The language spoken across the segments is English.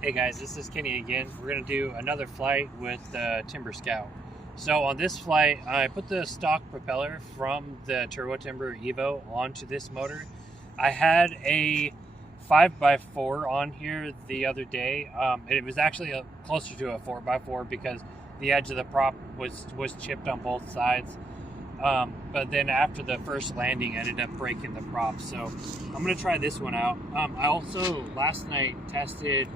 Hey guys, this is Kenny again. We're going to do another flight with the Timber Scout. So on this flight, I put the stock propeller from the Turbo Timber Evo onto this motor. I had a 5x4 on here the other day. It was actually closer to a 4x4 because the edge of the prop was chipped on both sides. But then after the first landing, I ended up breaking the prop. So I'm going to try this one out. I also last night tested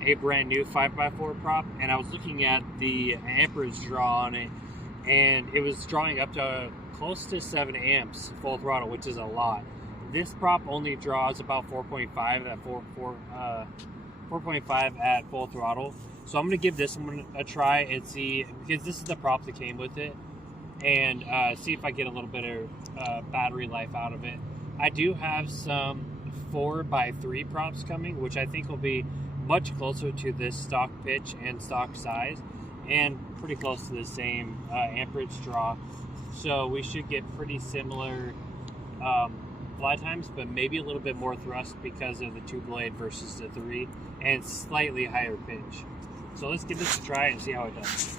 a brand new 5x4 prop, and I was looking at the amperage draw on it, and it was drawing up to close to 7 amps full throttle, which is a lot. This prop only draws about 4.5 at 4.5 at full throttle. So I'm going to give this one a try and see, because this is the prop that came with it, and see if I get a little bit of battery life out of it. I do have some 4x3 props coming, which I think will be much closer to this stock pitch and stock size, and pretty close to the same amperage draw. So we should get pretty similar fly times, but maybe a little bit more thrust because of the 2-blade versus the 3, and slightly higher pitch. So let's give this a try and see how it does.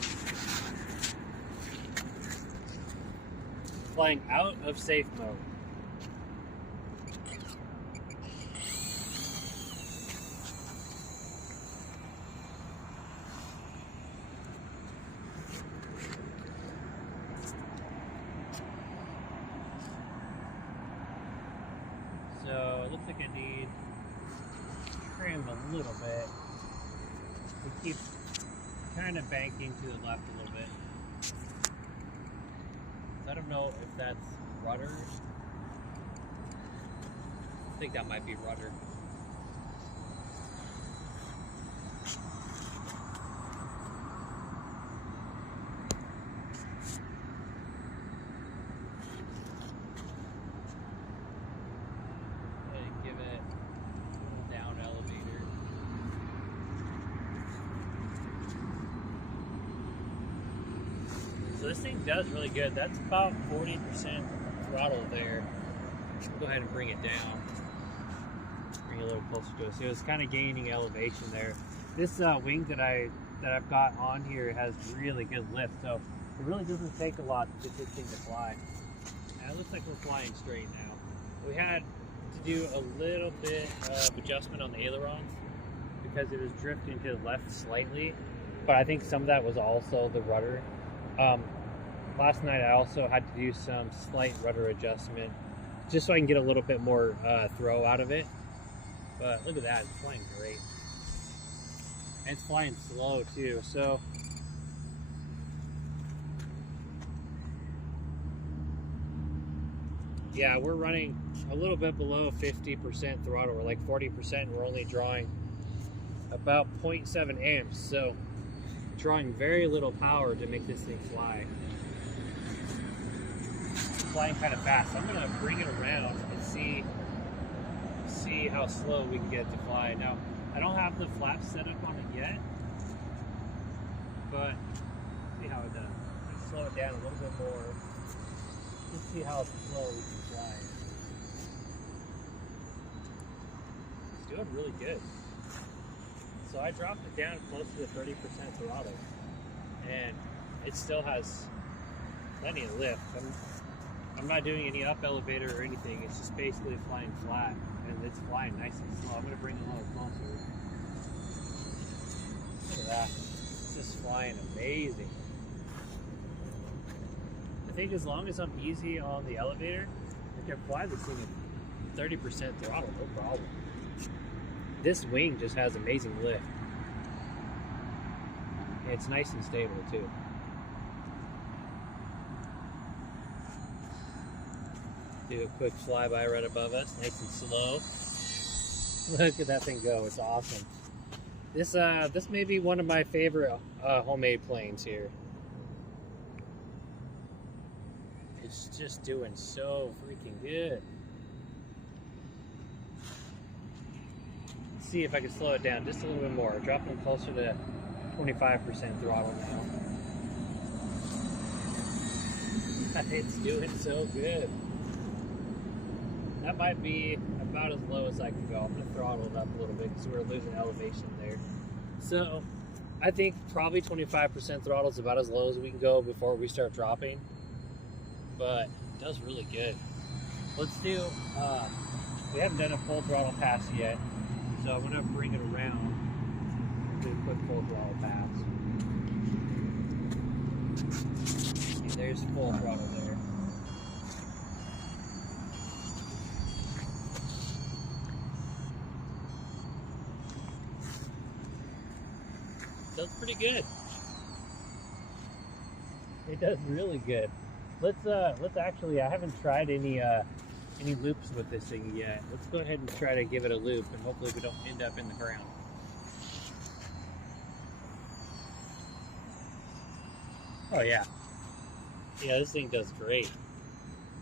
Flying out of safe mode. So it looks like I need to trim a little bit. We keep kind of banking to the left a little bit. So I don't know if that's rudder. I think that might be rudder. So this thing does really good. That's about 40% throttle there. Go ahead and bring it down. Bring it a little closer to us. So it's kind of gaining elevation there. This wing that I've got on here has really good lift, so it really doesn't take a lot to get this thing to fly. And it looks like we're flying straight now. We had to do a little bit of adjustment on the ailerons because it was drifting to the left slightly, but I think some of that was also the rudder. Last night I also had to do some slight rudder adjustment just so I can get a little bit more throw out of it. But look at that, it's flying great. And it's flying slow too, so yeah, we're running a little bit below 50% throttle. We're like 40%. We're only drawing about 0.7 amps, so drawing very little power to make this thing fly. It's flying kind of fast. I'm gonna bring it around and see how slow we can get it to fly. Now, I don't have the flaps set up on it yet, but see how it does. Let's slow it down a little bit more. Just see how slow we can fly. It's doing really good. So I dropped it down close to the 30% throttle, and it still has plenty of lift. I'm not doing any up elevator or anything. It's just basically flying flat, and it's flying nice and slow. I'm going to bring it a little closer. Look at that. It's just flying amazing. I think as long as I'm easy on the elevator, I can fly this thing at 30% throttle, no problem. This wing just has amazing lift. And it's nice and stable too. Do a quick flyby right above us, nice and slow. Look at that thing go, it's awesome. This may be one of my favorite homemade planes here. It's just doing so freaking good. Let's see if I can slow it down just a little bit more. Drop them closer to 25% throttle now. It's doing so good. That might be about as low as I can go. I'm gonna throttle it up a little bit because we're losing elevation there. So I think probably 25% throttle is about as low as we can go before we start dropping. But it does really good. Let's do, we haven't done a full throttle pass yet. So I'm gonna bring it around. Do a quick full throttle pass. See, there's full throttle there. Does pretty good. It does really good. Let's actually, I haven't tried any loops with this thing yet. Let's go ahead and try to give it a loop, and hopefully we don't end up in the ground. Oh yeah. Yeah, this thing does great.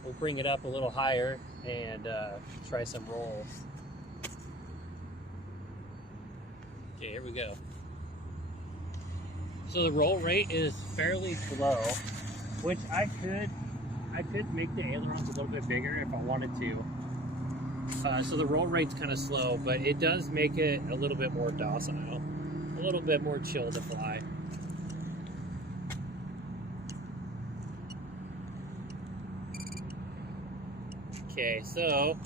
We'll bring it up a little higher and try some rolls. Okay, here we go. So the roll rate is fairly slow, which I could make the ailerons a little bit bigger if I wanted to. So the roll rate's kind of slow, but it does make it a little bit more docile, a little bit more chill to fly. Okay, so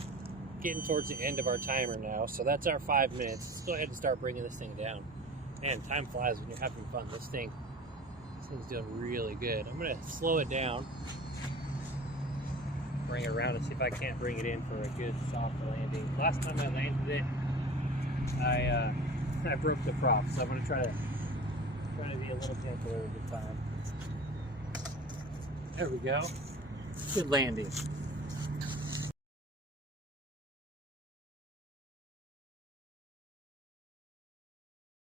getting towards the end of our timer now. So that's our 5 minutes. Let's go ahead and start bringing this thing down. Man, time flies when you're having fun. This thing's doing really good. I'm gonna slow it down, bring it around and see if I can't bring it in for a good soft landing. Last time I landed it, I broke the prop, so I'm gonna try to be a little gentler this time. There we go. Good landing.